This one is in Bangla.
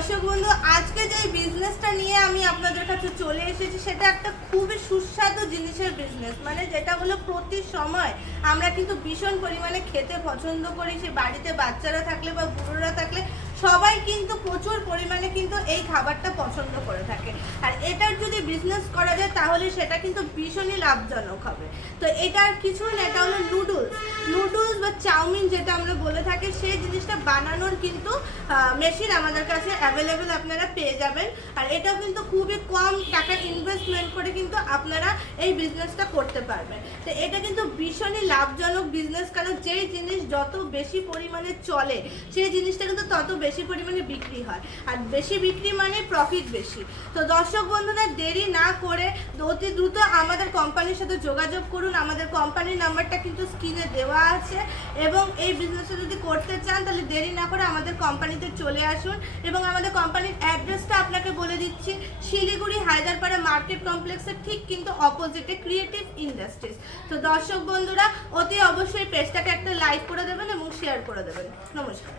দর্শক বন্ধু, আজকে যে বিজনেসটা নিয়ে আমি আপনাদের কাছে চলে এসেছি সেটা একটা খুবই সুস্বাদু জিনিসের বিজনেস, মানে যেটা হলো প্রতি সময় আমরা কিন্তু ভীষণ পরিমাণে খেতে পছন্দ করি। সে বাড়িতে বাচ্চারা থাকলে বা বুড়োরা থাকলে সবাই কিন্তু প্রচুর পরিমাণে কিন্তু এই খাবারটা পছন্দ করে থাকে। আর এটার যদি বিজনেস করা যায় তাহলে সেটা কিন্তু ভীষণই লাভজনক হবে। তো এটা আর কিছুই না, এটা হলো নুডলস বা চাউমিন যেটা আমরা বলে থাকি, সেই জিনিসটা বানানোর কিন্তু মেশিন আমাদের কাছে অ্যাভেলেবেল আপনারা পেয়ে যাবেন। আর এটাও কিন্তু খুবই কম টাকা ইনভেস্টমেন্ট করে কিন্তু আপনারা এই বিজনেসটা করতে পারবেন। তো এটা কিন্তু ভীষণই লাভজনক বিজনেস, কারণ যেই জিনিস যত বেশি পরিমাণে চলে সেই জিনিসটা কিন্তু তত বেশি পরিমাণে বিক্রি হয়, আর বেশি বিক্রি মানে প্রফিট বেশি। তো দর্শক বন্ধুরা, দেরি না করে অতি দ্রুত আমাদের কোম্পানির সাথে যোগাযোগ করুন। আমাদের কোম্পানির নাম্বারটা কিন্তু স্ক্রিনে দেওয়া আছে, এবং এই বিজনেসটা যদি করতে চান তাহলে দেরি না করে আমাদের কোম্পানিতে চলে আসুন। এবং আমাদের কোম্পানির অ্যাড্রেসটা আপনাকে বলে দিচ্ছি, শিলিগুড়ি হায়দারপাড়া মার্কেট কমপ্লেক্সের ঠিক কিন্তু অপোজিটে ক্রিয়েটিভ ইন্ডাস্ট্রিজ। তো দর্শক বন্ধুরা, অতি অবশ্যই পেজটাকে একটা লাইক করে দেবেন এবং শেয়ার করে দেবেন। নমস্কার।